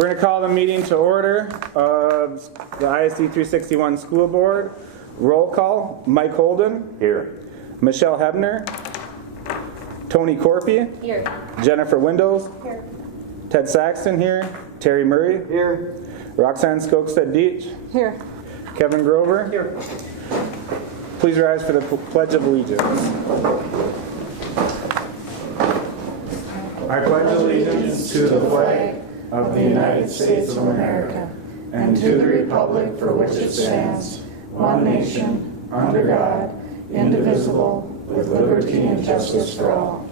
We're going to call the meeting to order of the ISD 361 School Board. Roll call. Mike Holden. Here. Michelle Hebner. Tony Corpy. Here. Jennifer Windows. Here. Ted Saxton here. Terry Murray. Here. Roxanne Skokstead Deach. Here. Kevin Grover. Here. Please rise for the Pledge of Allegiance. I pledge allegiance to the flag of the United States of America and to the republic for which it stands, one nation, under God, indivisible, with liberty and justice for all.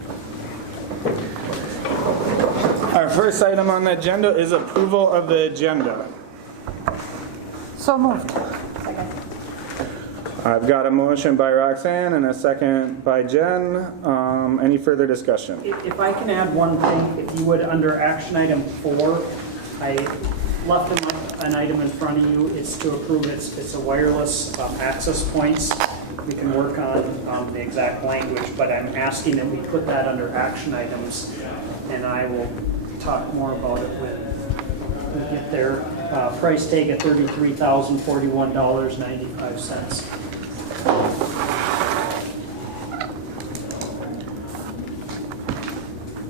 Our first item on the agenda is approval of the agenda. So moved. I've got a motion by Roxanne and a second by Jen. Any further discussion? If I can add one thing, if you would, under action item 4, I left an item in front of you. It's to approve. It's a wireless access points. We can work on the exact language, but I'm asking that we put that under action items, and I will talk more about it when we get there. Price tag at $33,041.95.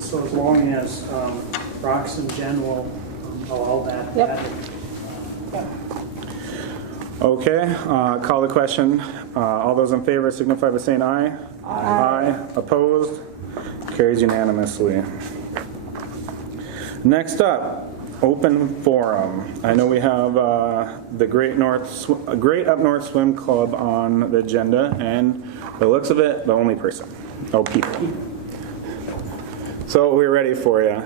So as long as Rox and Jen will allow that. Yep. Okay, call the question. All those in favor signify by saying aye. Aye. Opposed? Carries unanimously. Next up, open forum. I know we have the Great Up North Swim Club on the agenda, and by the looks of it, the only person. Oh, people. So we're ready for you.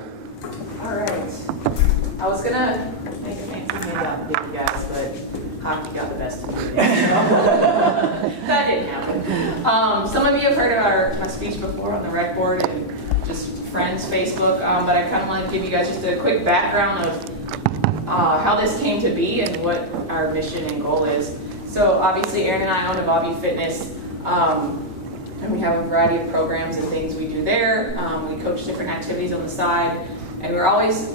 All right. I was gonna make a fancy made out with you guys, but hockey got the best of me. That didn't happen. Some of you have heard of my speech before on the rec board and just friends Facebook, but I kind of want to give you guys just a quick background of how this came to be and what our mission and goal is. So obviously Aaron and I own a Bobby Fitness, and we have a variety of programs and things we do there. We coach different activities on the side, and we're always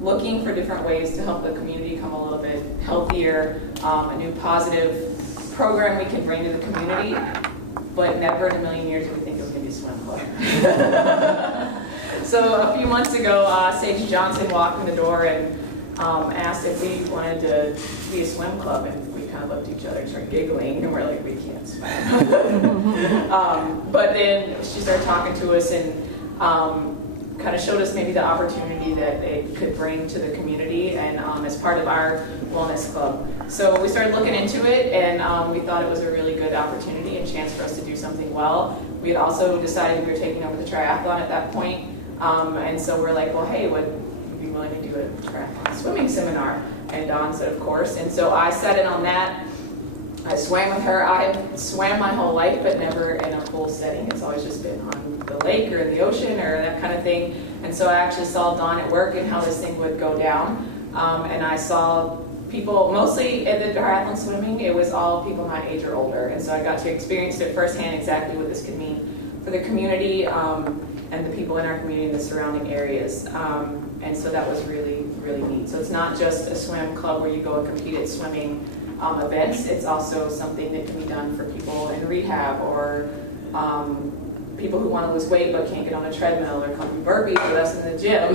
looking for different ways to help the community become a little bit healthier, a new positive program we can bring to the community, but never in a million years did we think it was going to be a swim club. So a few months ago, Sage Johnson walked in the door and asked if we wanted to be a swim club, and we kind of looked at each other and started giggling, and we're like, we can't swim. But then she started talking to us and kind of showed us maybe the opportunity that it could bring to the community and as part of our wellness club. So we started looking into it, and we thought it was a really good opportunity and chance for us to do something well. We had also decided we were taking over the triathlon at that point, and so we're like, well, hey, would you be willing to do a triathlon swimming seminar? And Dawn said, of course. And so I sat in on that. I swam with her. I swam my whole life, but never in a pool setting. It's always just been on the lake or in the ocean or that kind of thing. And so I actually saw Dawn at work and how this thing would go down. And I saw people, mostly in the triathlon swimming, it was all people my age or older. And so I got to experience it firsthand exactly what this could mean for the community and the people in our community and the surrounding areas. And so that was really, really neat. So it's not just a swim club where you go and compete at swimming events. It's also something that can be done for people in rehab or people who want to lose weight but can't get on a treadmill or come do burpees with us in the gym.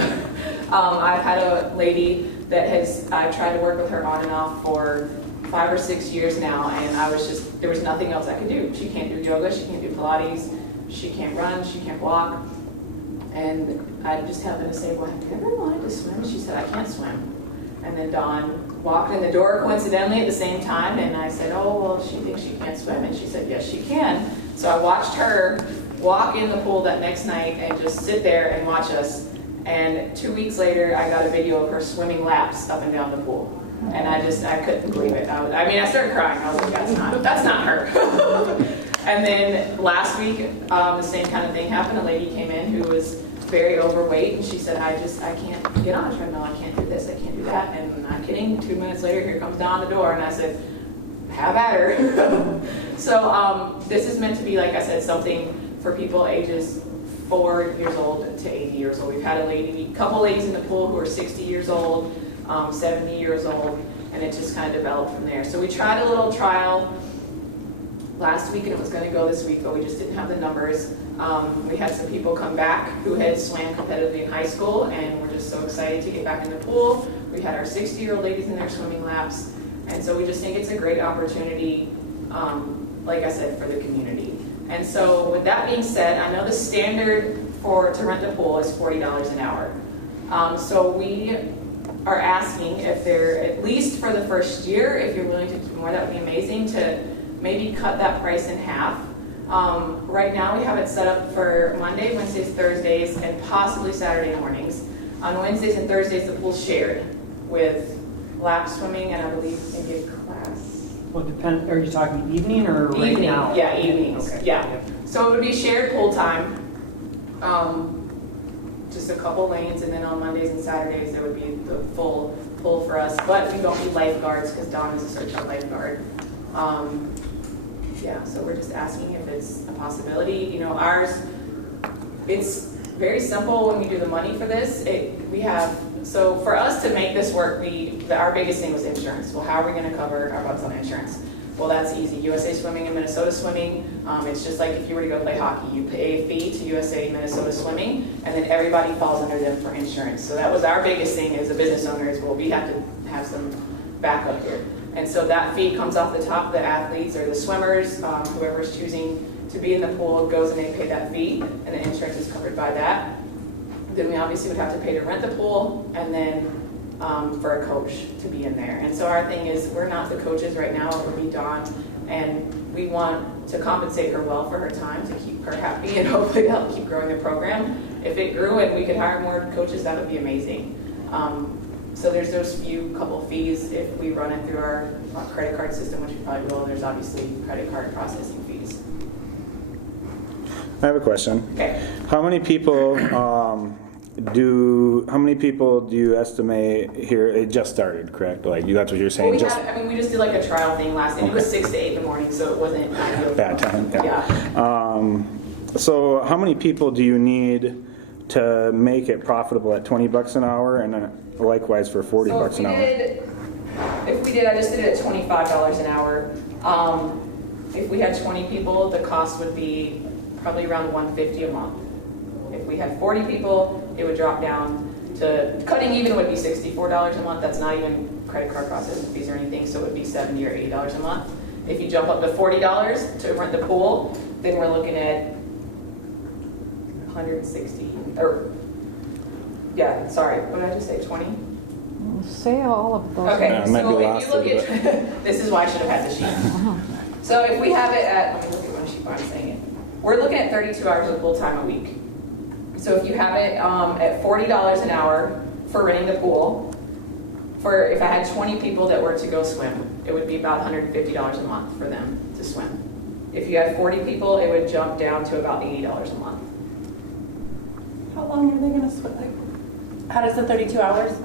I've had a lady that I've tried to work with her on and off for 5 or 6 years now, and there was nothing else I could do. She can't do yoga, she can't do Pilates, she can't run, she can't walk. And I just happened to say, well, have you ever wanted to swim? She said, I can't swim. And then Dawn walked in the door coincidentally at the same time, and I said, oh, well, she thinks she can't swim. And she said, yes, she can. So I watched her walk in the pool that next night and just sit there and watch us. And 2 weeks later, I got a video of her swimming laps up and down the pool. And I couldn't believe it. I started crying. I was like, that's not her. And then last week, the same kind of thing happened. A lady came in who was very overweight, and she said, I can't get on a treadmill. I can't do this. I can't do that. And I'm not kidding. 2 minutes later, here comes Dawn the door, and I said, have at her. So this is meant to be, like I said, something for people ages 4 years old to 80 years old. We've had a couple ladies in the pool who are 60 years old. 70 years old, and it just kind of developed from there. So we tried a little trial last week, and it was going to go this week, but we just didn't have the numbers. We had some people come back who had swam competitively in high school, and we're just so excited to get back in the pool. We had our 60-year-old ladies in their swimming laps, and so we just think it's a great opportunity, like I said, for the community. And so with that being said, I know the standard to rent the pool is $40 an hour. So we are asking if they're, at least for the first year, if you're willing to do more, that would be amazing, to maybe cut that price in half. Right now we have it set up for Monday, Wednesdays, Thursdays, and possibly Saturday mornings. On Wednesdays and Thursdays, the pool's shared with lap swimming and I believe maybe a class. Well, are you talking evening or right Evening, now? yeah, evenings, Okay. yeah. So it would be shared pool time, just a couple lanes, and then on Mondays and Saturdays, there would be the full pool for us, but we don't need lifeguards because Dawn is a certified lifeguard. Yeah, so we're just asking if it's a possibility. You know, ours, it's very simple when we do the money for this. So for us to make this work, our biggest thing was insurance. Well, how are we going to cover our butts on insurance? Well, that's easy. USA Swimming and Minnesota Swimming, it's just like if you were to go play hockey. You pay a fee to USA Minnesota Swimming, and then everybody falls under them for insurance. So that was our biggest thing as a business owner is, well, we have to have some backup here. And so that fee comes off the top of the athletes or the swimmers, whoever's choosing to be in the pool goes and they pay that fee, and the insurance is covered by that. Then we obviously would have to pay to rent the pool, and then for a coach to be in there. And so our thing is, we're not the coaches right now, it would be Dawn, and we want to compensate her well for her time to keep her happy and hopefully help keep growing the program. If it grew and we could hire more coaches, that would be amazing. So there's those couple fees if we run it through our credit card system, which we probably will. There's obviously credit card processing fees. I have a question. Okay. How many people do you estimate here? It just started, correct? Like that's what you're saying. Well, we just did like a trial thing last night. It was 6 to 8 in the morning, so it wasn't ideal. Bad time. Yeah. So how many people do you need to make it profitable at $20 an hour, and likewise for $40 an hour? If we did, I just did it at $25 an hour. If we had 20 people, the cost would be probably around $150 a month. If we had 40 people, it would drop down to, cutting even would be $64 a month. That's not even credit card processing fees or anything, so it would be $70 or $80 a month. If you jump up to $40 to rent the pool, then we're looking at 160, or, yeah, sorry, what did I just say, 20? Say all of those. Okay, Yeah, I might so be if lost you look there, at, this is why I should have had the sheet. So if we have it at, let me look at one sheet while I'm saying it. We're looking at 32 hours of full time a week. So if you have it at $40 an hour for renting the pool, if I had 20 people that were to go swim, it would be about $150 a month for them to swim. If you had 40 people, it would jump down to about $80 a month. How long are they going to swim? Like, how does the 32 hours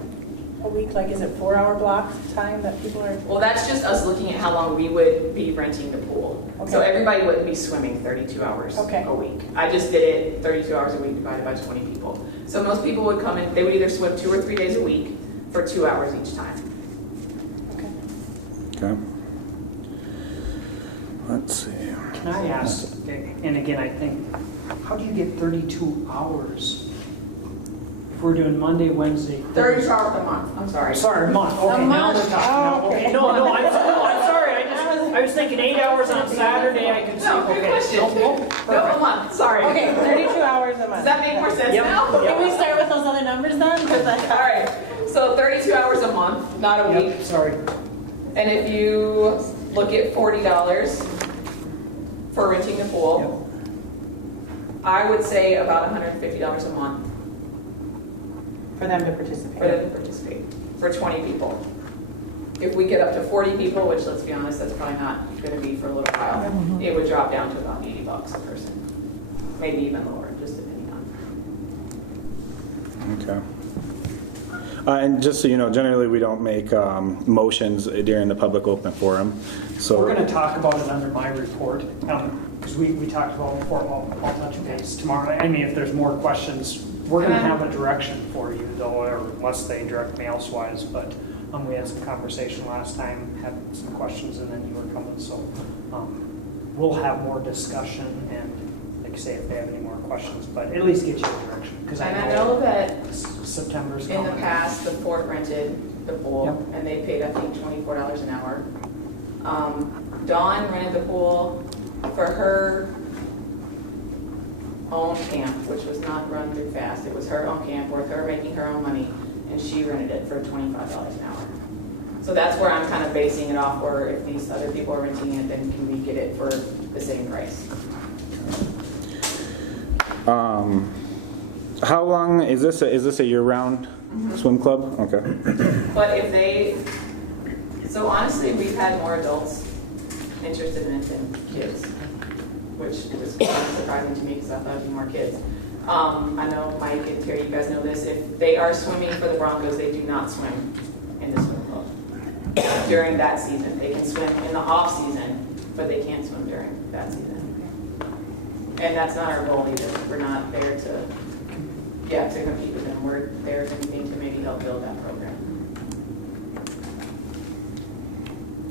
a week, like, is it 4-hour blocks of time that people are? Well, that's just us looking at how long we would be renting the pool. Okay. So everybody wouldn't be swimming 32 hours a week. I just did it 32 hours a week divided by 20 people. So most people would come in, they would either swim 2 or 3 days a week for 2 hours each time. Okay. Let's see. Can I ask, and again, I think, how do you get 32 hours? If we're doing Monday, Wednesday, 32 hours a month, I'm sorry. Sorry, a month. Okay, now we're talking. Okay. No, I'm sorry. I was thinking 8 hours on Saturday. I could see. No, good question. No, a month, sorry. Okay, 32 hours a month. Does that make more sense Yep. now? Can we start with those other numbers then? All right, so 32 hours a month, not a week. Yep, sorry. And if you look at $40 for renting the pool, I would say about $150 a month For them to participate. for them to participate, for 20 people. If we get up to 40 people, which let's be honest, that's probably not going to be for a little while, it would drop down to about $80 a person. Maybe even lower, just depending on. Okay. And just so you know, generally we don't make motions during the public open forum. So We're going to talk about it under my report, because we talked about it before. I'll touch base tomorrow. I mean, if there's more questions We're going to have a direction for you, though, or unless they direct me elsewise, but we had some conversation last time, had some questions, and then you were coming, so we'll have more discussion, and like you say, if they have any more questions, but at least get you a direction. Because And I know that September's in coming. the past, the Fort rented the pool, Yep. and they paid, I think, $24 an hour. Dawn rented the pool for her own camp, which was not run through FAST. It was her own camp with her making her own money, and she rented it for $25 an hour. So that's where I'm kind of basing it off, or if these other people are renting it, then can we get it for the same price? How long is this? Is this a year-round swim club? Okay. But if they, so honestly, we've had more adults interested in it than kids, which was kind of surprising to me because I thought it'd be more kids. I know Mike and Terry, you guys know this. If they are swimming for the Broncos, they do not swim in the swim club during that season. They can swim in the off season, but they can't swim during that season. And that's not our goal either. We're not there to compete with them. We're there to maybe help build that program.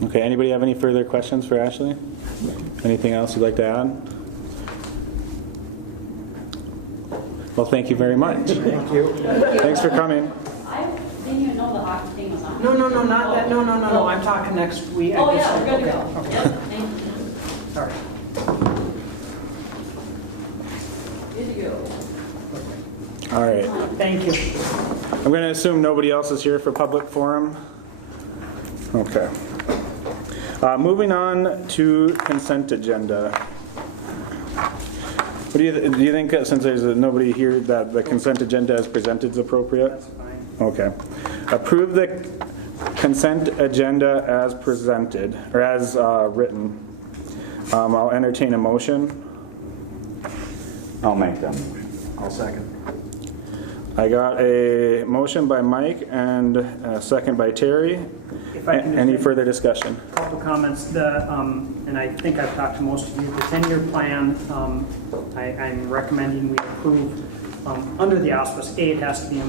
Okay, anybody have any further questions for Ashley? Anything else you'd like to add? Well, thank you very much. Thank you. Thanks for coming. I didn't even know the hockey thing was on. No, not that. No. I'm talking next week. Oh, I guess. yeah, we're good to go. Okay. Yep, thank you. All right. Good to go. All right. Thank you. I'm going to assume nobody else is here for public forum. Okay. Moving on to consent agenda. What do you think, since there's nobody here, that the consent agenda as presented is appropriate? That's fine. Okay. Approve the consent agenda as presented, or as written. I'll entertain a motion. I'll make that motion. I'll second. I got a motion by Mike and a second by Terry. If I can just Any make further discussion? a couple comments, and I think I've talked to most of you, the 10-year plan, I'm recommending we approve under the auspice. It has to be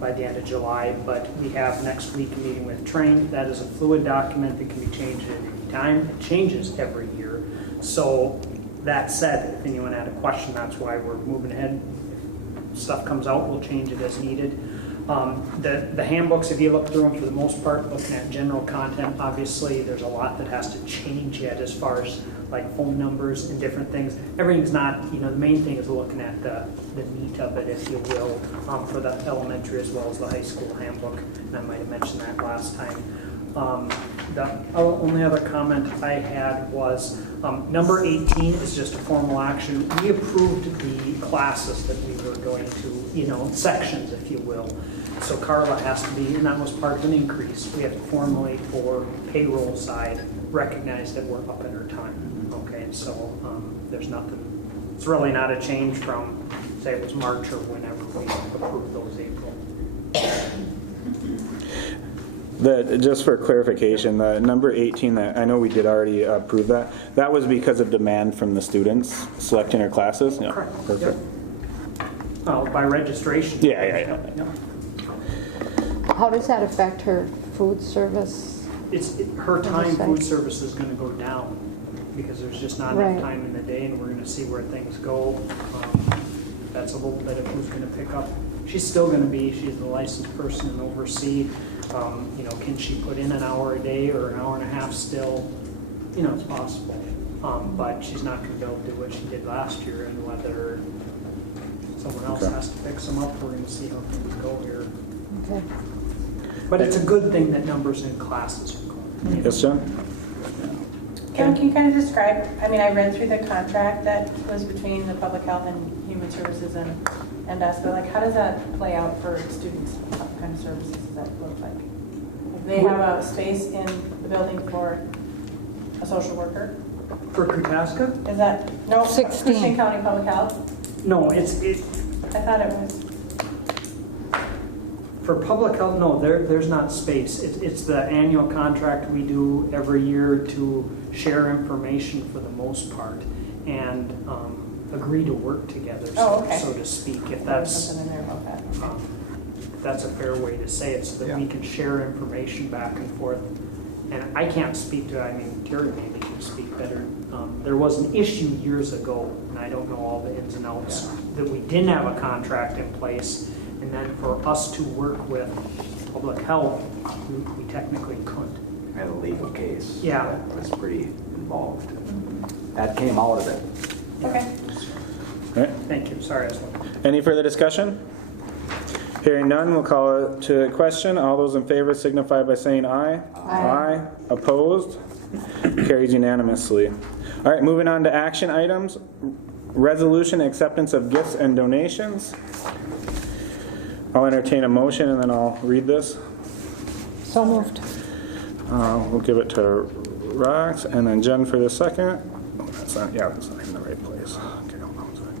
by the end of July, but we have next week a meeting with Train. That is a fluid document that can be changed at any time. It changes every year. So that said, if anyone had a question, that's why we're moving ahead. If stuff comes out, we'll change it as needed. The handbooks, if you look through them, for the most part, looking at general content, obviously there's a lot that has to change yet as far as like phone numbers and different things. Everything's not, the main thing is looking at the meat of it, if you will, for the elementary as well as the high school handbook. And I might have mentioned that last time. The only other comment I had was number 18 is just a formal action. We approved the classes that we were going to, sections, if you will. So Carla has to be, and that was part of an increase. We have to formally, for payroll side, recognize that we're up in her time. Okay, so there's nothing, it's really not a change from, say it was March or whenever we approved those April. Just for clarification, the number 18, that I know we did already approve that was because of demand from the students selecting our classes? Yeah, Correct. perfect. Yep. Well, by registration. Yeah. Yep. How does that affect her food service? Her time Understood. food service is going to go down because there's just not Right. enough time in the day, and we're going to see where things go. That's a little bit of who's going to pick up. She's still going to be, she's the licensed person and oversee. Can she put in an hour a day or an hour and a half still? It's possible. But she's not going to be able to do what she did last year, and whether someone else Okay. has to pick some up, we're going to see how things go here. Okay. But it's a good thing that numbers in classes are going. Yes, Jen? Kevin, can you kind of describe, I read through the contract that was between the Public Health and Human Services and us, but how does that play out for students? What kind of services does that look like? If they have a space in the building for a social worker, For Kutaska? is that, no, 16. Christian County Public Health? No, I thought it was, for public health, no, there's not space. It's the annual contract we do every year to share information for the most part. And agree to work together, Oh, okay. so to speak, if There was that's, something in there about that. if that's a fair way to say it, so that we can share information back and forth. And I can't speak to, I mean, Terry maybe can speak better. There was an issue years ago, and I don't know all the ins and outs, that we didn't have a contract in place, and then for us to work with public health, we technically couldn't. I had a legal case. Yeah. That was pretty involved. That came out of it. Okay. All right. Thank you, sorry I was looking. Any further discussion? Hearing none, we'll call it to a question. All those in favor signify by saying aye. Aye. Opposed? Carries unanimously. All right, moving on to action items. Resolution acceptance of gifts and donations. I'll entertain a motion and then I'll read this. So moved. We'll give it to Rox and then Jen for the second. Oh, that's not in the right place. Okay, hold on a second.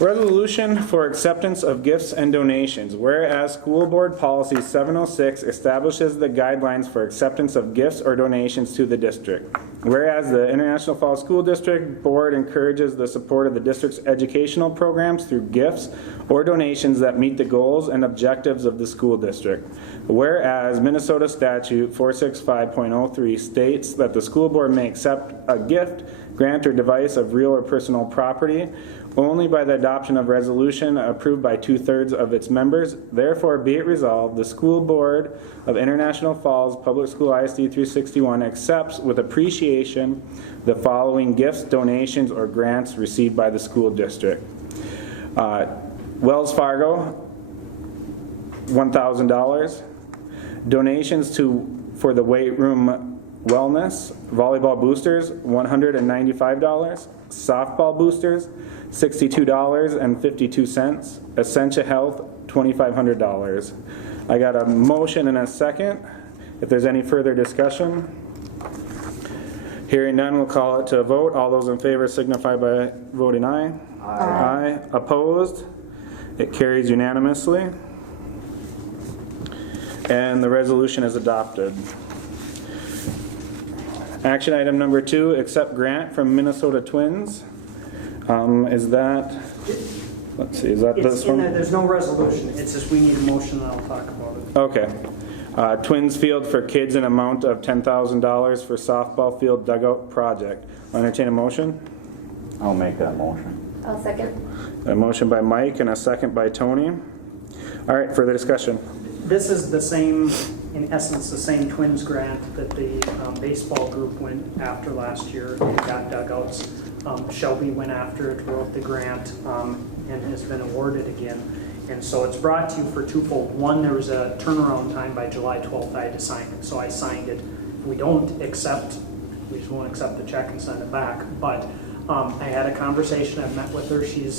Resolution for acceptance of gifts and donations. Whereas School Board Policy 706 establishes the guidelines for acceptance of gifts or donations to the district. Whereas the International Falls School District Board encourages the support of the district's educational programs through gifts or donations that meet the goals and objectives of the school district. Whereas Minnesota Statute 465.03 states that the school board may accept a gift, grant, or device of real or personal property only by the adoption of resolution approved by 2/3 of its members. Therefore, be it resolved, the School Board of International Falls Public School ISD 361 accepts with appreciation the following gifts, donations, or grants received by the school district. Wells Fargo, $1,000. Donations for the weight room wellness. Volleyball boosters, $195. Softball boosters, $62.52. Essentia Health, $2,500. I got a motion and a second. If there's any further discussion. Hearing none, we'll call it to a vote. All those in favor signify by voting aye. Aye. Opposed? It carries unanimously. And the resolution is adopted. Action item number 2, accept grant from Minnesota Twins. Is that, let's see, is that this one? There's no resolution, it's just we need a motion and I'll talk about it. Okay. Twins Field for Kids, an amount of $10,000 for softball field dugout project. I'll entertain a motion. I'll make that motion. I'll second. A motion by Mike and a second by Tony. All right, further discussion. This is the same, in essence, the same Twins grant that the baseball group went after last year and got dugouts. Shelby went after it, wrote the grant, and has been awarded again. And so it's brought to you for twofold. One, there was a turnaround time by July 12th I had to sign it, so I signed it. If we don't accept, we just won't accept the check and send it back. But I had a conversation, I've met with her, she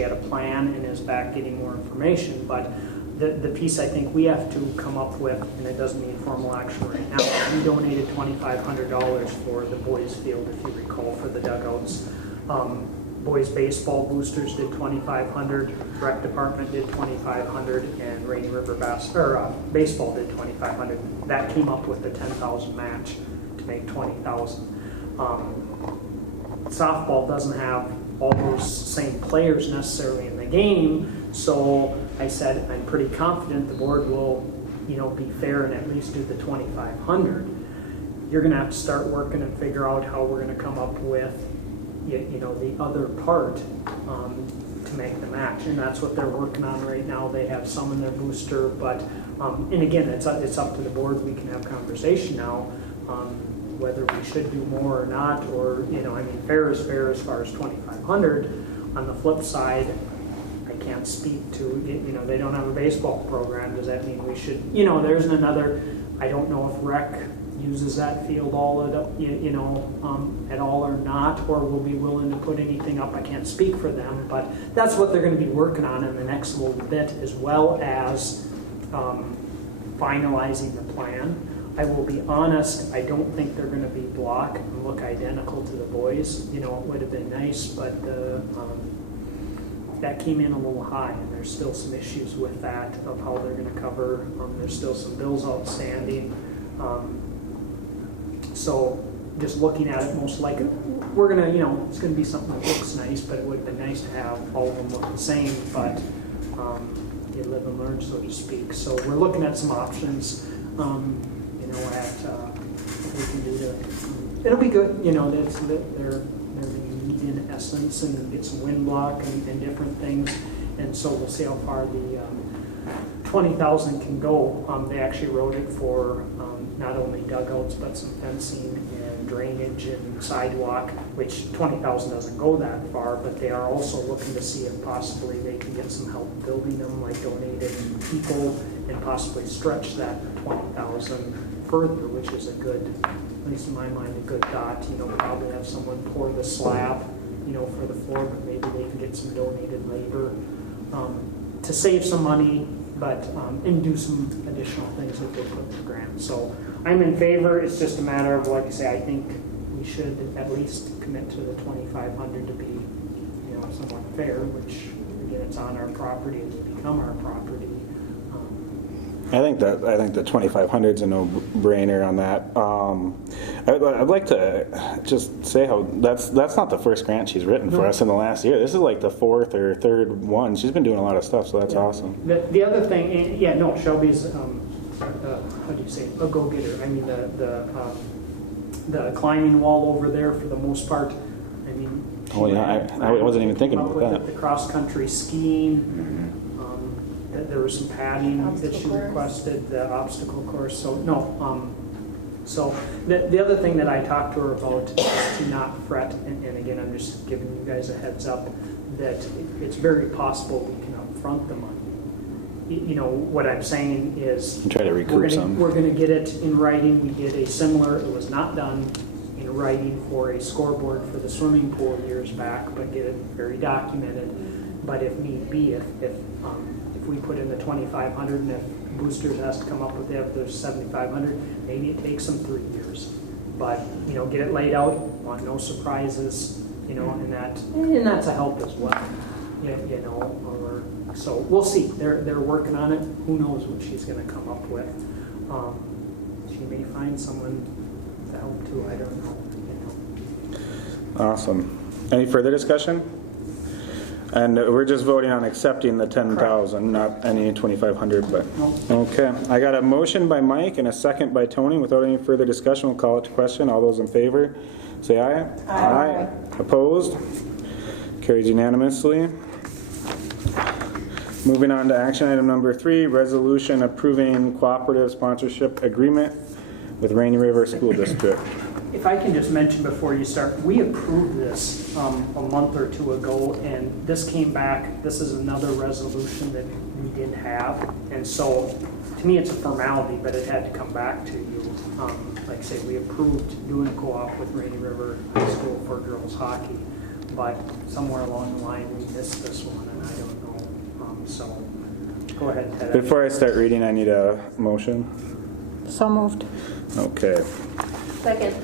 had a plan and is back getting more information. But the piece I think we have to come up with, and it doesn't mean formal action right now, we donated $2,500 for the boys field, if you recall, for the dugouts. Boys baseball boosters did $2,500, rec department did $2,500, and Rainy River baseball did $2,500. That came up with the $10,000 match to make $20,000. Softball doesn't have all those same players necessarily in the game, so I said I'm pretty confident the board will, be fair and at least do the $2,500. You're going to have to start working and figure out how we're going to come up with, the other part to make the match, and that's what they're working on right now. They have some in their booster, but and again, it's up to the board. We can have conversation now. Whether we should do more or not, or, fair is fair as far as $2,500. On the flip side, I can't speak to, they don't have a baseball program. Does that mean we should, there's another, I don't know if rec uses that field all at all or not, or will be willing to put anything up. I can't speak for them, but that's what they're going to be working on in the next little bit, as well as finalizing the plan. I will be honest, I don't think they're going to be block and look identical to the boys. It would have been nice, but that came in a little high, and there's still some issues with that of how they're going to cover. There's still some bills outstanding. So just looking at it, most likely, we're gonna, it's gonna be something that looks nice, but it would have been nice to have all of them look the same, but you live and learn, so to speak. So we're looking at some options, at what we can do to, it'll be good, they're neat in essence, and get some wind block and different things, and so we'll see how far the 20,000 can go. They actually wrote it for not only dugouts, but some fencing and drainage and sidewalk, which 20,000 doesn't go that far, but they are also looking to see if possibly they can get some help building them, like donated people, and possibly stretch that 20,000 further, which is a good, at least in my mind, a good thought. Probably have someone pour the slab, for the floor, but maybe they can get some donated labor to save some money, but and do some additional things that they put in the grant. So I'm in favor. It's just a matter of, like I say, I think we should at least commit to the 2,500 to be, somewhat fair. Which again, it's on our property; it will become our property. I think the 2,500 is a no-brainer on that. I'd like to just say how that's not the first grant she's written for us in the last year. This is like the fourth or third one. She's been doing a lot of stuff, so that's awesome. The other thing, Shelby's how do you say, a go-getter. I mean, the climbing wall over there, for the most part. I mean, I wasn't even thinking about that. The cross-country skiing. There was some padding that she requested, the obstacle course. So so the other thing that I talked to her about is to not fret, and again, I'm just giving you guys a heads up that it's very possible we can upfront the money. What I'm saying is try to recoup some. We're going to get it in writing. We did a similar, it was not done in writing for a scoreboard for the swimming pool years back, but get it very documented. But if need be, if we put in the 2,500, and if Boosters has to come up with it, there's 7,500, maybe it takes them 3 years. But get it laid out, want no surprises, and that's a help as well. So we'll see. They're working on it. Who knows what she's going to come up with? She may find someone to help too. I don't know. Awesome. Any further discussion? And we're just voting on accepting the 10,000, not any 2,500. But okay, I got a motion by Mike and a second by Tony. Without any further discussion, we'll call it to question. All those in favor, say aye. Aye. Opposed? Carries unanimously. Moving on to action item number 3, resolution approving cooperative sponsorship agreement with Rainy River School District. If I can just mention before you start, we approved this a month or two ago, and this came back. This is another resolution that we didn't have, and so to me it's a formality, but it had to come back to you. Like I say, we approved doing a co-op with Rainy River High School for girls hockey, but somewhere along the line we missed this one, and I don't know. So go ahead, Ted. Before I start reading, I need a motion. So moved. Okay. Second.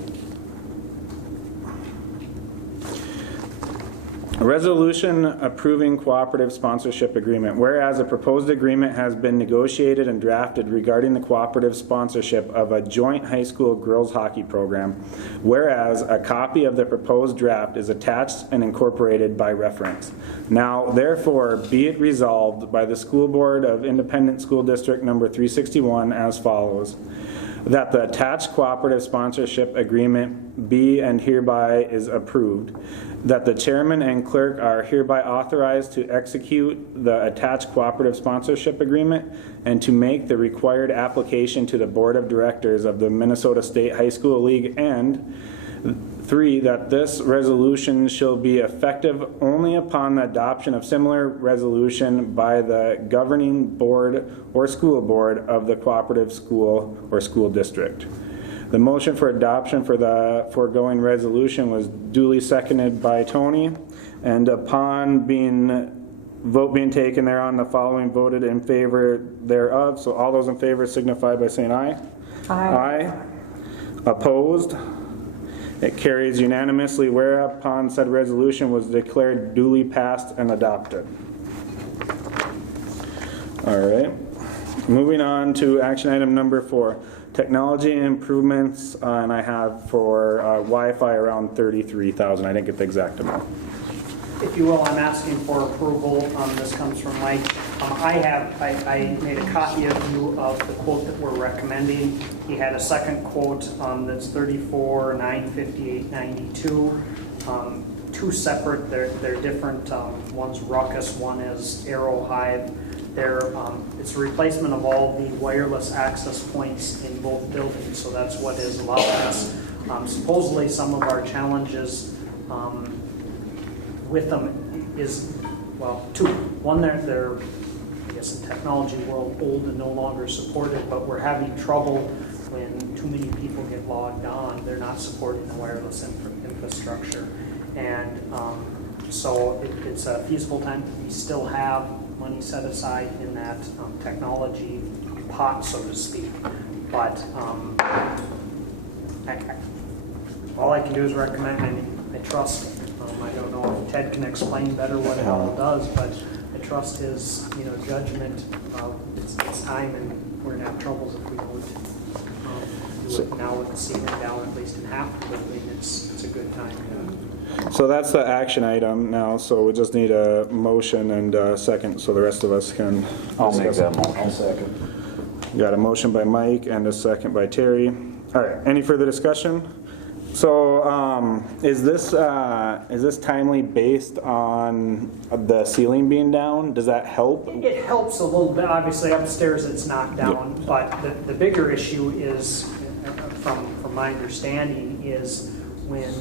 A resolution approving cooperative sponsorship agreement. Whereas a proposed agreement has been negotiated and drafted regarding the cooperative sponsorship of a joint high school girls hockey program. Whereas a copy of the proposed draft is attached and incorporated by reference. Now, therefore, be it resolved by the School Board of Independent School District number 361 as follows. That the attached cooperative sponsorship agreement be and hereby is approved. That the chairman and clerk are hereby authorized to execute the attached cooperative sponsorship agreement and to make the required application to the Board of Directors of the Minnesota State High School League, and 3, that this resolution shall be effective only upon the adoption of similar resolution by the governing board or school board of the cooperative school or school district. The motion for adoption for the foregoing resolution was duly seconded by Tony, and upon vote being taken thereon, the following voted in favor thereof. So all those in favor signify by saying aye. Aye. Opposed? It carries unanimously, whereupon said resolution was declared duly passed and adopted. All right. Moving on to action item number 4. Technology improvements, and I have for Wi-Fi around 33,000. I didn't get the exact amount. If you will, I'm asking for approval. This comes from Mike. I made a copy of you of the quote that we're recommending. He had a second quote that's $34,958.92. Two separate. They're different. One's Ruckus. One is Arrow Hive. It's a replacement of all the wireless access points in both buildings. So that's what is allowing us. Supposedly, some of our challenges with them is, well, two. One, they're I guess in technology world old and no longer supported, but we're having trouble when too many people get logged on. They're not supporting the wireless infrastructure, and so it's a feasible time. We still have money set aside in that technology pot, so to speak, but all I can do is recommend. I trust. I don't know if Ted can explain better what it all does, but I trust his, judgment. It's time, and we're gonna have troubles if we don't do it now with the ceiling down at least in half the building. It's a good time. So that's the action item now. So we just need a motion and a second, so the rest of us can. I'll make discuss that it. motion. I'll second. You got a motion by Mike and a second by Terry. All right. Any further discussion? So is this timely based on the ceiling being down? Does that help? It helps a little bit. Obviously, upstairs it's not down, but the bigger issue is, from my understanding, is when,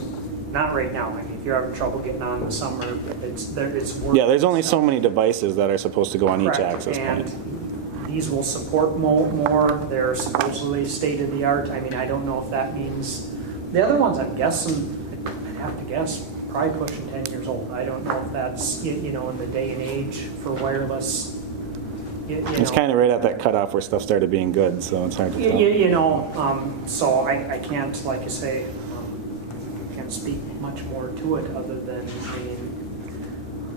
not right now. I mean, if you're having trouble getting on in the summer, it's worse. Yeah, there's only so many devices that are supposed to go on each Correct. access And point. these will support more. They're supposedly state of the art. I mean, I don't know if that means. The other ones, I'm guessing, I'd have to guess, probably pushing 10 years old. I don't know if that's, in the day and age for wireless. It's kind of right at that cutoff where stuff started being good, so it's hard to tell. So I can't, like you say, can't speak much more to it other than,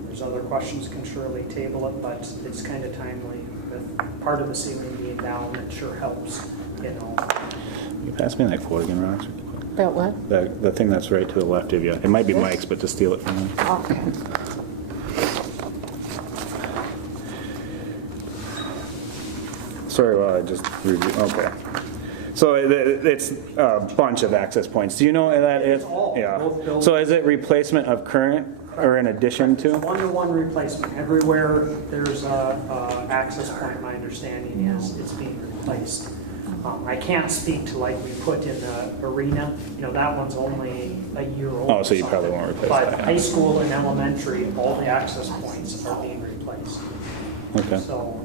there's other questions, can surely table it, but it's kind of timely. With part of the ceiling being down, it sure helps, You pass me that quote again, Rox? About what? The thing that's right to the left of you. It might be Mike's, but to steal it from him. Okay. Sorry, well, I just reviewed. Okay. So it's a bunch of access points. Do you know that it's all, both buildings. So is it replacement of current or in addition to? One-to-one replacement. Everywhere there's a access point, my understanding is it's being replaced. I can't speak to like we put in the arena. That one's only a year old. Oh, so you probably won't replace but that. High school and elementary, all the access points are being replaced. Okay. So,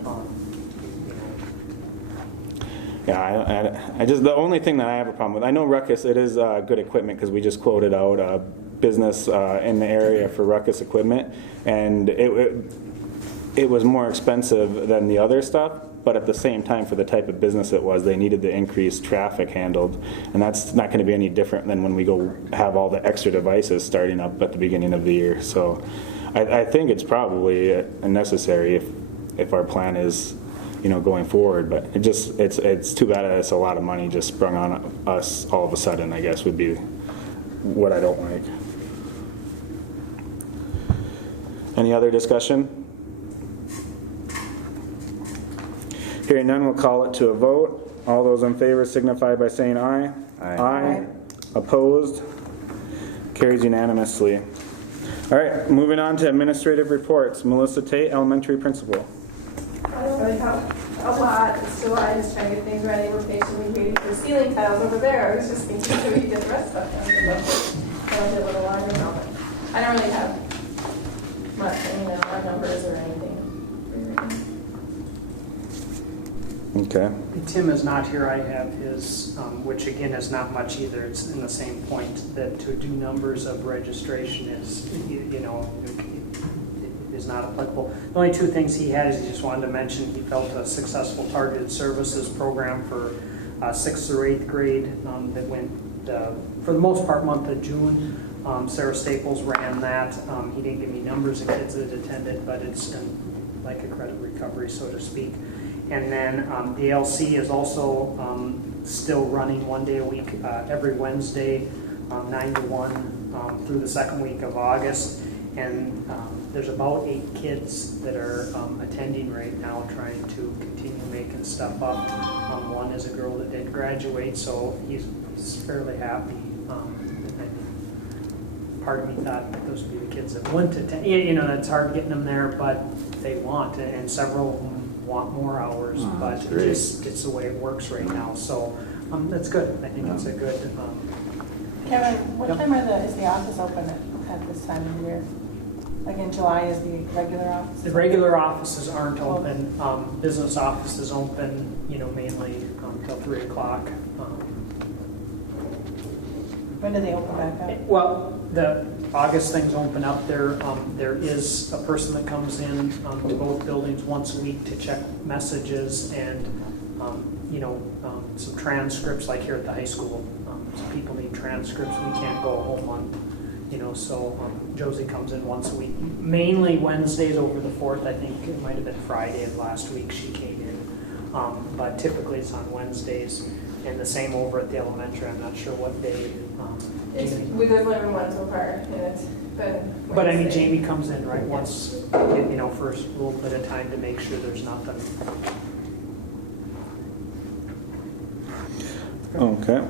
Yeah, I just, the only thing that I have a problem with, I know Ruckus, it is good equipment because we just quoted out a business in the area for Ruckus equipment, and it was more expensive than the other stuff, but at the same time, for the type of business it was, they needed the increased traffic handled, and that's not going to be any different than when we go have all the extra devices starting up at the beginning of the year. So I think it's probably necessary if our plan is going forward, but it's too bad that it's a lot of money just sprung on us all of a sudden, I guess, would be what I don't like. Any other discussion? Hearing none, we'll call it to a vote. All those in favor signify by saying aye. Aye. Opposed? Carries unanimously. All right, moving on to administrative reports. Melissa Tate, elementary principal. I don't really have a lot. So I just trying to get things ready. We're patiently waiting for ceiling tiles over there. I was just thinking so we get the rest of them. That'll be a little longer now, but I don't really have much, our numbers or anything. Okay. Tim is not here. I have his, which again is not much either. It's in the same point that to do numbers of registration is, is not applicable. The only two things he had is he just wanted to mention he felt a successful targeted services program for 6th through 8th grade that went, for the most part, month of June. Sarah Staples ran that. He didn't give me numbers of kids that attended, but it's like a credit recovery, so to speak. And then the LC is also still running 1 day a week, every Wednesday, 9 to 1 through the second week of August. And there's about 8 kids that are attending right now, trying to continue making stuff up. One is a girl that didn't graduate, so he's fairly happy. Part of me thought those would be the kids that wouldn't attend. You know, it's hard getting them there, but they want, and several of them want more hours, but it's the way it works right now. So that's good. I think it's a good. Kevin, what time is the office open at this time of the year? Like in July is the regular office? The regular offices aren't open. Business offices open, you know, mainly until 3 o'clock. When do they open back up? Well, the August things open up. There is a person that comes in to both buildings once a week to check messages and, some transcripts, like here at the high school. Some people need transcripts. We can't go a whole month, so Josie comes in once a week. Mainly Wednesdays over the 4th. I think it might have been Friday of last week she came in. But typically it's on Wednesdays. And the same over at the elementary. I'm not sure what day. We live in one so far, and it's been. But I mean, Jamie comes in, right, once, for a little bit of time to make sure there's nothing. Okay.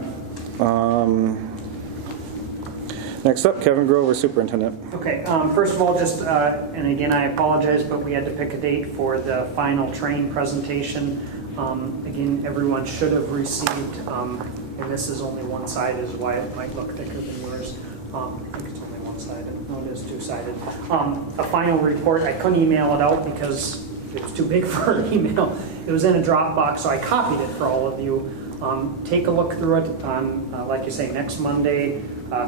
Next up, Kevin Grover, Superintendent. Okay, first of all, just, and again, I apologize, but we had to pick a date for the final train presentation. Again, everyone should have received, and this is only one-sided, is why it might look thicker than yours. I think it's only one-sided. No, it is two-sided. A final report. I couldn't email it out because it was too big for an email. It was in a Dropbox, so I copied it for all of you. Take a look through it on, like you say, next Monday,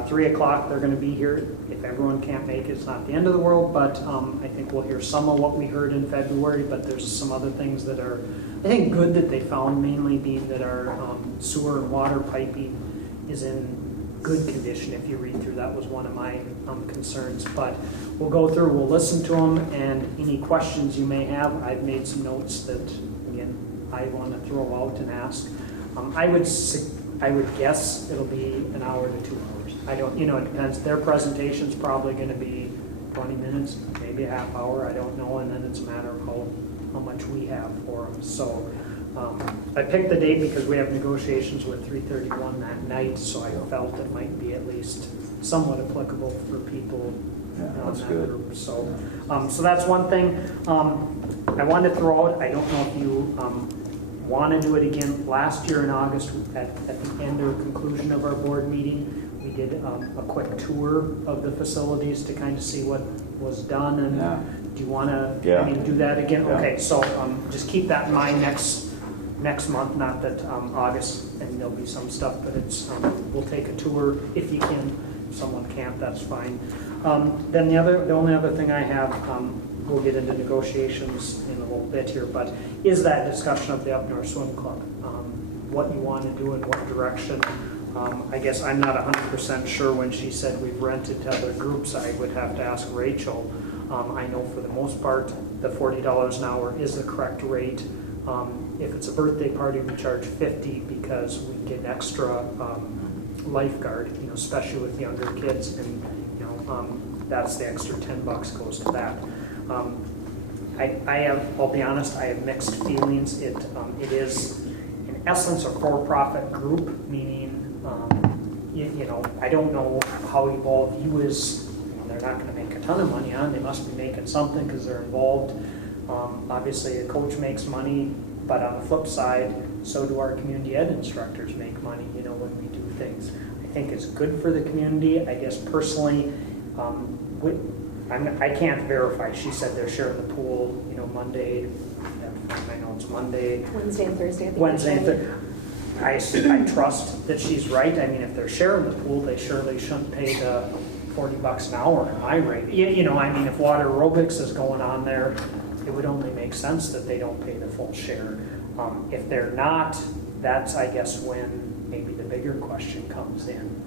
3 o'clock. They're going to be here. If everyone can't make it, it's not the end of the world, but I think we'll hear some of what we heard in February, but there's some other things that are, I think, good that they found, mainly being that our sewer and water piping is in good condition. If you read through, that was one of my concerns. But we'll go through, we'll listen to them, and any questions you may have, I've made some notes that, again, I want to throw out and ask. I would guess it'll be an hour to 2 hours. I don't, it depends. Their presentation's probably going to be 20 minutes, maybe a half hour, I don't know, and then it's a matter of how much we have for them. So I picked the date because we have negotiations with 331 that night, so I felt it might be at least somewhat applicable for people in that group. So, so that's one thing. I wanted to throw out, I don't know if you want to do it again. Last year in August, at the end or conclusion of our board meeting, we did a quick tour of the facilities to kind of see what was done. And do you want to do that again? Yeah. Okay, so just keep that in mind next month. Not that August, and there'll be some stuff, but it's we'll take a tour if you can. If someone can't, that's fine. Then the only other thing I have, we'll get into negotiations in a little bit here, but is that discussion of the Up North Swim Club, what you want to do in what direction. I guess I'm not 100% sure. When she said we've rented to other groups, I would have to ask Rachel. I know for the most part, the $40 an hour is the correct rate. If it's a birthday party, we charge $50 because we get extra lifeguard, especially with younger kids, and that's the extra $10 goes to that. I'll be honest, I have mixed feelings. It is in essence a for-profit group, meaning I don't know how involved you is. They're not going to make a ton of money on. They must be making something because they're involved. Obviously, a coach makes money, but on the flip side, so do our community ed instructors make money. When we do things, I think it's good for the community. I guess personally, I can't verify. She said they're sharing the pool. Monday. I know it's Monday. Wednesday and Thursday. Wednesday and Thursday. I trust that she's right. I mean, if they're sharing the pool, they surely shouldn't pay the $40 an hour in my rate. I mean, if water aerobics is going on there, it would only make sense that they don't pay the full share. If they're not, that's, I guess, when maybe the bigger question comes in.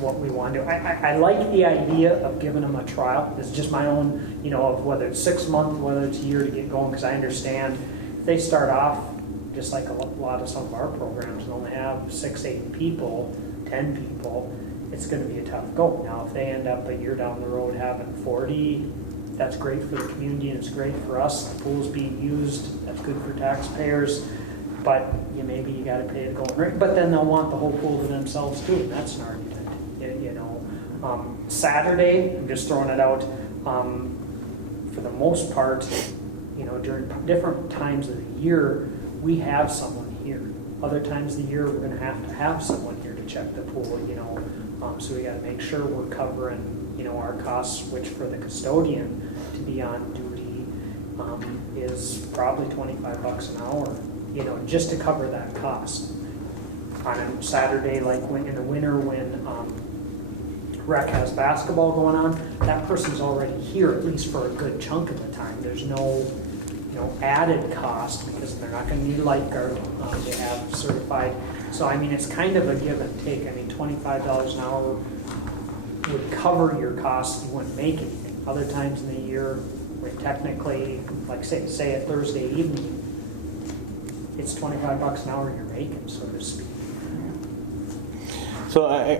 What we want to do. I like the idea of giving them a trial. It's just my own, of whether it's 6 months, whether it's a year to get going, because I understand if they start off, just like a lot of some of our programs, and only have 6, 8 people, 10 people, it's gonna be a tough go. Now, if they end up a year down the road having 40, that's great for the community and it's great for us. The pool's being used, that's good for taxpayers, but maybe you gotta pay it going rate. But then they'll want the whole pool to themselves too, and that's an argument, you know. Saturday, I'm just throwing it out, for the most part, you know, during different times of the year, we have someone here. Other times of the year, we're gonna have someone here to check the pool, you know. So we gotta make sure we're covering, you know, our costs, which for the custodian to be on duty is probably $25 an hour, you know, just to cover that cost. On a Saturday, like in the winter when rec has basketball going on, that person's already here at least for a good chunk of the time. There's no, you know, added cost because they're not going to need a lifeguard. They have certified. So I mean, it's kind of a give and take. I mean, $25 an hour would cover your costs. You wouldn't make anything. Other times in the year, where technically, like say a Thursday evening, it's $25 an hour you're making, so to speak. So I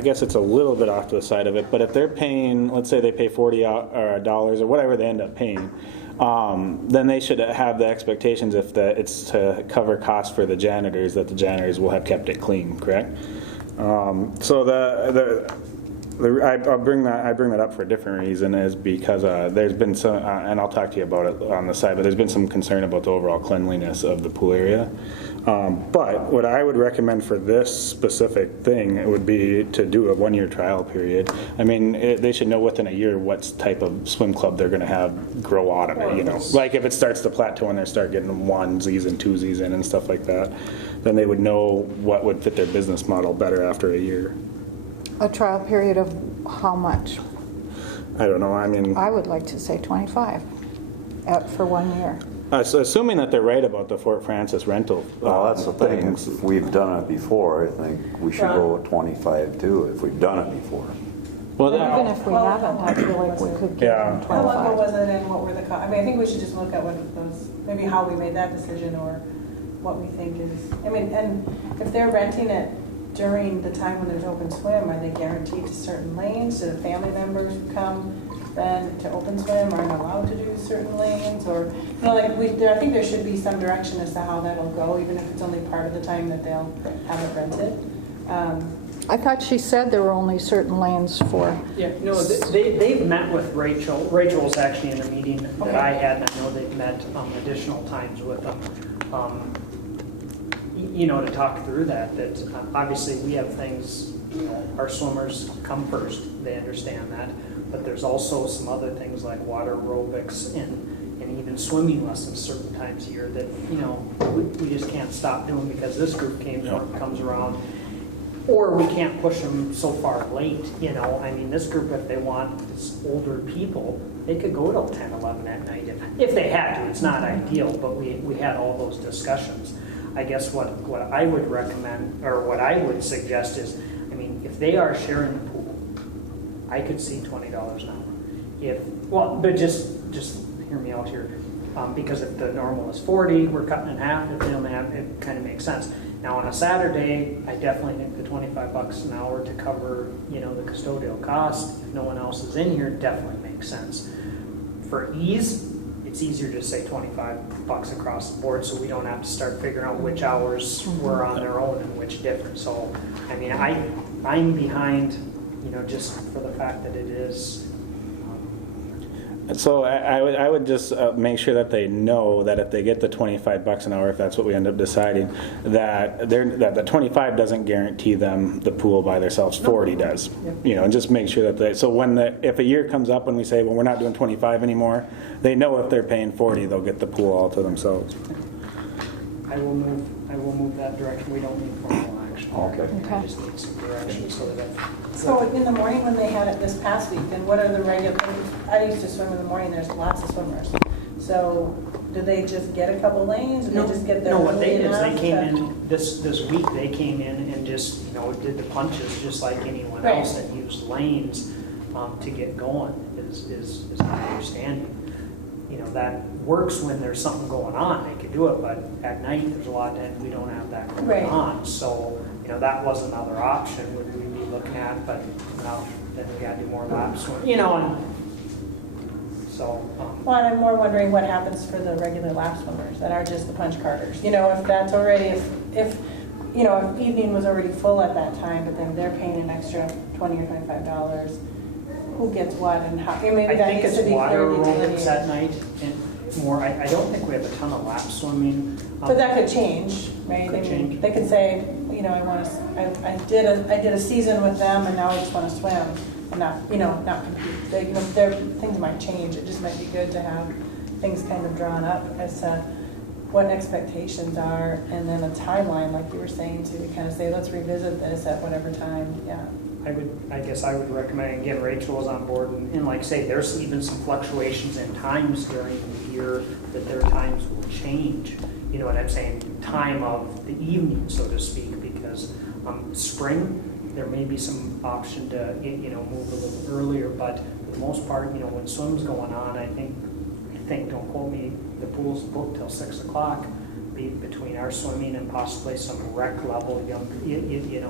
guess it's a little bit off to the side of it, but if they're paying, let's say they pay $40 or whatever they end up paying, then they should have the expectations if it's to cover costs for the janitors, that the janitors will have kept it clean, correct? So I bring that up for a different reason, is because there's been some, and I'll talk to you about it on the side, but there's been some concern about the overall cleanliness of the pool area. But what I would recommend for this specific thing, it would be to do a 1-year trial period. I mean, they should know within a year what type of swim club they're going to have grow out of it, you know. Like if it starts to plateau and they start getting onesies and twosies in and stuff like that, then they would know what would fit their business model better after a year. A trial period of how much? I don't know, I mean... I would like to say 25 for 1 year. So assuming that they're right about the Fort Francis rental Well, that's the thing. things. If we've done it before, I think we should go with 25 too, if we've done it before. Well, Even if we haven't, I feel like we could give them How long ago 25. was it and what were the costs? I mean, I think we should just look at what those, maybe how we made that decision or what we think is, I mean, and if they're renting it during the time when there's open swim, are they guaranteed to certain lanes? Do the family members who come then to open swim aren't allowed to do certain lanes? Or, you know, like I think there should be some direction as to how that'll go, even if it's only part of the time that they'll have it rented. I thought she said there were only certain lanes for... Yeah, no, they've met with Rachel. Rachel was actually in the meeting that I had, and I know they've met additional times with them. You know, to talk through that obviously we have things, you know, our swimmers come first, they understand that, but there's also some other things like water aerobics and even swimming lessons certain times a year that, you know, we just can't stop doing because this group comes around, or we can't push them so far late, you know. I mean, this group, if they want, it's older people, they could go till 10, 11 at night if they had to. It's not ideal, but we had all those discussions. I guess what I would recommend, or what I would suggest is, I mean, if they are sharing the pool, I could see $20 an hour. But just hear me out here, because if the normal is 40, we're cutting in half. If they only have, it kind of makes sense. Now on a Saturday, I definitely think the $25 an hour to cover, you know, the custodial cost, if no one else is in here, definitely makes sense. For ease, it's easier to say $25 across the board, so we don't have to start figuring out which hours were on their own and which different. So, I mean, I'm behind, you know, just for the fact that it is. So I would just make sure that they know that if they get the $25 an hour, if that's what we end up deciding, that the 25 doesn't guarantee them the pool by themselves. 40 does. Yep. You know, and just make sure that so if a year comes up when we say, well, we're not doing 25 anymore, they know if they're paying 40, they'll get the pool all to themselves. I will move that direction. We don't need formal action. Okay. I just need some direction so that. So in the morning when they had it this past week, then what are the regular, I used to swim in the morning, there's lots of swimmers. So do they just get a couple lanes? Do they just get their what they did is they enough came to- in this week. They came in and just, you know, did the punches just like anyone Right. else that used lanes to get going. Is my understanding. that works when there's something going on. They can do it, but at night there's a lot, and we don't have that going Right. on. So, that was another option would we be looking at, but now then we got to do more laps, and so. Well, and I'm more wondering what happens for the regular lap swimmers that are just the punch carters. If that's already, if evening was already full at that time, but then they're paying an extra $20 or $25, who gets what and how? Maybe I that think needs it's to be water clearly aerobics at delineated. night and more. I don't think we have a ton of lap swimming. But that could change, right? Could change. They could say, I did a season with them and now I just want to swim and not compete. Things might change. It just might be good to have things kind of drawn up as to what expectations are, and then a timeline, like you were saying, to kind of say, let's revisit this at whatever time. Yeah. I guess I would recommend, again, Rachel was on board, and like say, there's even some fluctuations in times during the year that their times will change. You know what I'm saying? Time of the evening, so to speak, because spring, there may be some option to, move a little earlier, but for the most part, when swim's going on, I think, don't quote me, the pool's booked till 6 o'clock between our swimming and possibly some rec level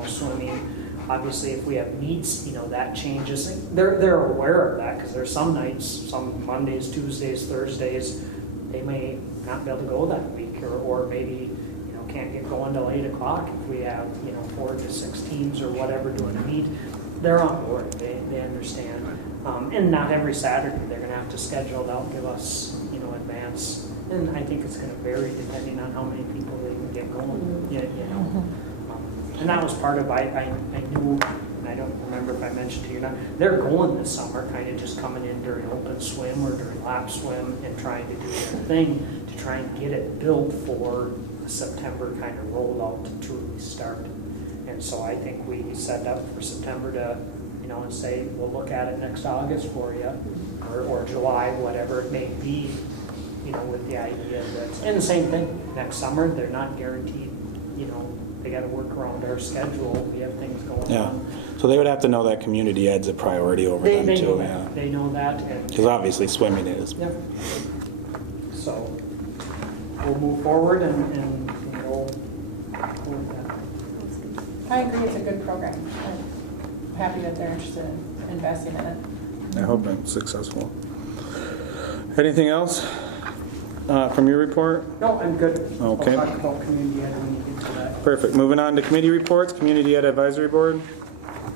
swimming. Obviously, if we have meets, that changes. They're aware of that because there's some nights, some Mondays, Tuesdays, Thursdays, they may not be able to go that week, or maybe can't get going till 8 o'clock if we have 4 to 6 teams or whatever doing a meet. They're on board. They understand. And not every Saturday they're going to have to schedule. They'll give us advance, and I think it's going to vary depending on how many people they can get going. And that was part of I knew, and I don't remember if I mentioned to you or not, they're going this summer, kind of just coming in during open swim or during lap swim and trying to do their thing to try and get it built for a September kind of rollout to truly start. And so I think we set up for September to, and say, we'll look at it next August for you, or July, whatever it may be, with the idea that, and the same thing, next summer, they're not guaranteed, they got to work around our schedule. We have things going on. So they would have to know that community ed's a priority over them They too. know that. They know that. Because obviously swimming is. Yep. So we'll move forward and we'll go with that. I agree, it's a good program. I'm happy that they're interested in investing in it. I hope it's successful. Anything else from your report? No, I'm good. Okay. I'll talk about community ed when you get to that. Perfect. Moving on to committee reports. Community Ed Advisory Board.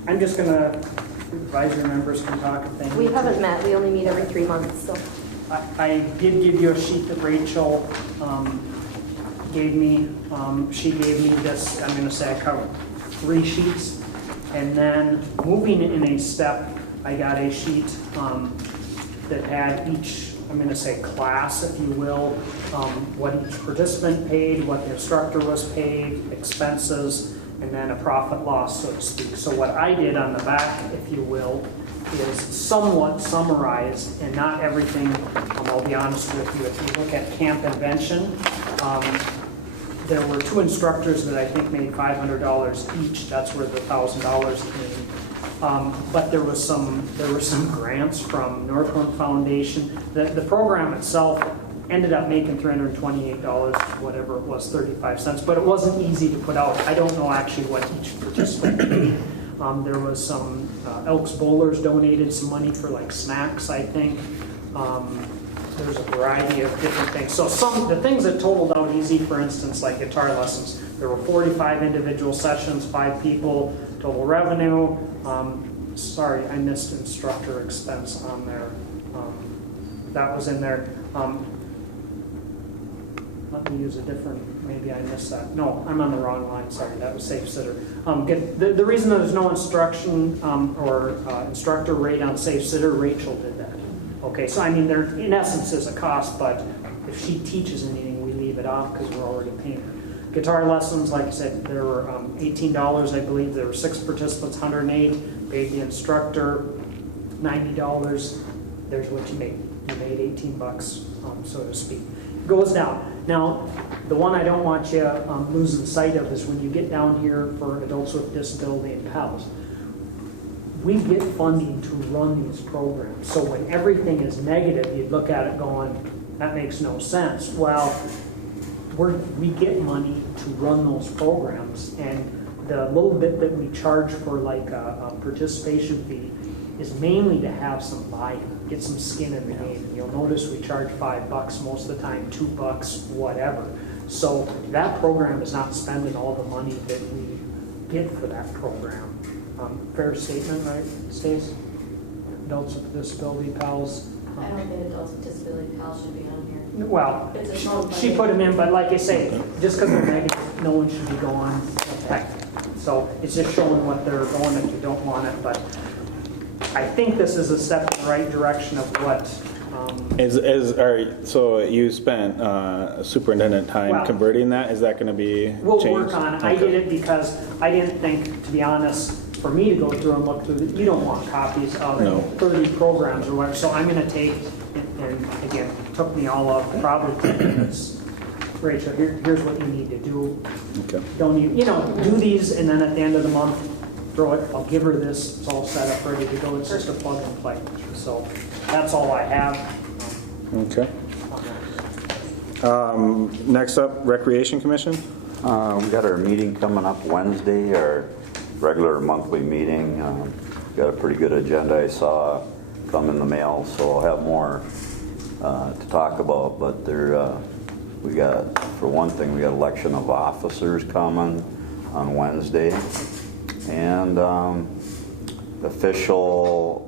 I'm just going to, advisory members can talk if they need We to. haven't met, we only meet every 3 months, so. I did give you a sheet that Rachel gave me. She gave me this, I'm going to say I covered 3 sheets. And then moving in a step, I got a sheet that had each, I'm going to say class, if you will, what each participant paid, what the instructor was paid, expenses, and then a profit loss, so to speak. So what I did on the back, if you will, is somewhat summarized, and not everything, I'll be honest with you, if you look at Camp Invention, there were 2 instructors that I think made $500 each. That's where the $1,000 came. But there were some grants from Northland Foundation. The program itself ended up making $328, whatever it was, 35 cents. But it wasn't easy to put out. I don't know actually what each participant paid. There was some Elks Bowlers donated some money for like snacks, I think. There's a variety of different things. So the things that totaled out easy, for instance, like guitar lessons, there were 45 individual sessions, 5 people, total revenue. Sorry, I missed instructor expense on there. That was in there. Let me use a different, maybe I missed that. No, I'm on the wrong line, sorry, that was Safe Sitter. The reason there's no instruction or instructor rate on Safe Sitter, Rachel did that. Okay, so I mean, there in essence is a cost, but if she teaches anything, we leave it off because we're already paying her. Guitar lessons, like I said, there were $18, I believe. There were 6 participants, 108. Paid the instructor $90. There's what you made. You made $18, so to speak. It goes down. Now, the one I don't want you losing sight of is when you get down here for adults with disability and PALS. we get funding to run these programs. So when everything is negative, you'd look at it going, that makes no sense. Well, we get money to run those programs, and the little bit that we charge for like a participation fee is mainly to have some buy-in, get some skin in the game. And you'll notice we charge $5 most of the time, $2, whatever. So that program is not spending all the money that we get for that program. Fair statement, right, Stace? Adults with Disability Pals. I don't think adults with disability pals should be on here. Well, It's a small she budget. put them in, but like I say, just because they're negative, no one should be going. So it's just showing what they're going if you don't want it. But I think this is a step in the right direction of what. So you spent superintendent time Well, converting that. Is that going to be We'll changed? work on it. I did it because I didn't think, to be honest, for me to go through and look through, you don't want copies of No. 30 programs or whatever. So I'm going to take, and again, it took me all of probably 10 minutes. Rachel, here's what you need to do. Okay. Don't do these, and then at the end of the month, throw it. I'll give her this. It's all set up, ready to go. It's just a plug and play. So that's all I have. Okay. Next up, Recreation Commission. We got our meeting coming up Wednesday, our regular monthly meeting. Got a pretty good agenda I saw come in the mail, so I'll have more to talk about. But we got, for one thing, we got election of officers coming on Wednesday, and official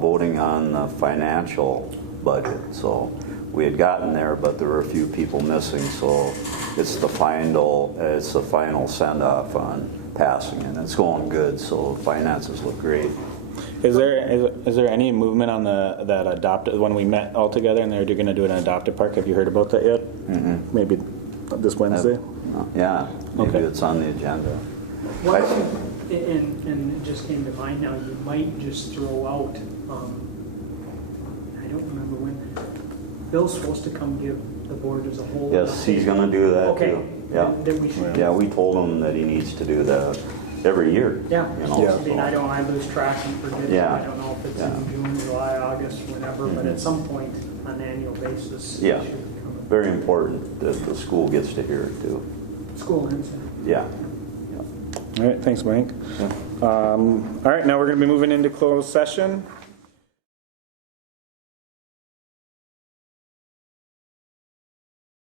voting on the financial budget. So we had gotten there, but there were a few people missing. So it's the final send-off on passing, and it's going good. So finances look great. Is there any movement on that adopted, when we met all together and they're going to do an adopted park? Have you heard about that yet? Mm-hmm. Maybe this Wednesday? Yeah, maybe Okay. it's on the agenda. One thing, and it just came to mind now, you might just throw out, I don't remember when, Bill's supposed to come give the board as a whole. Yes, he's going to do that Okay. too. Yeah. Then we should. Yeah, we told him that he needs to do that every year. Yeah. You know, Yeah. I mean, I lose track and forget. Yeah. I don't know if it's Yeah. in June, July, August, whenever, but Mhm. at some point on an annual basis. it Yeah. should be coming. Very important that the school gets to hear it too. School ends. Yeah. All right, thanks, Mike. All right, now we're going to be moving into closed session.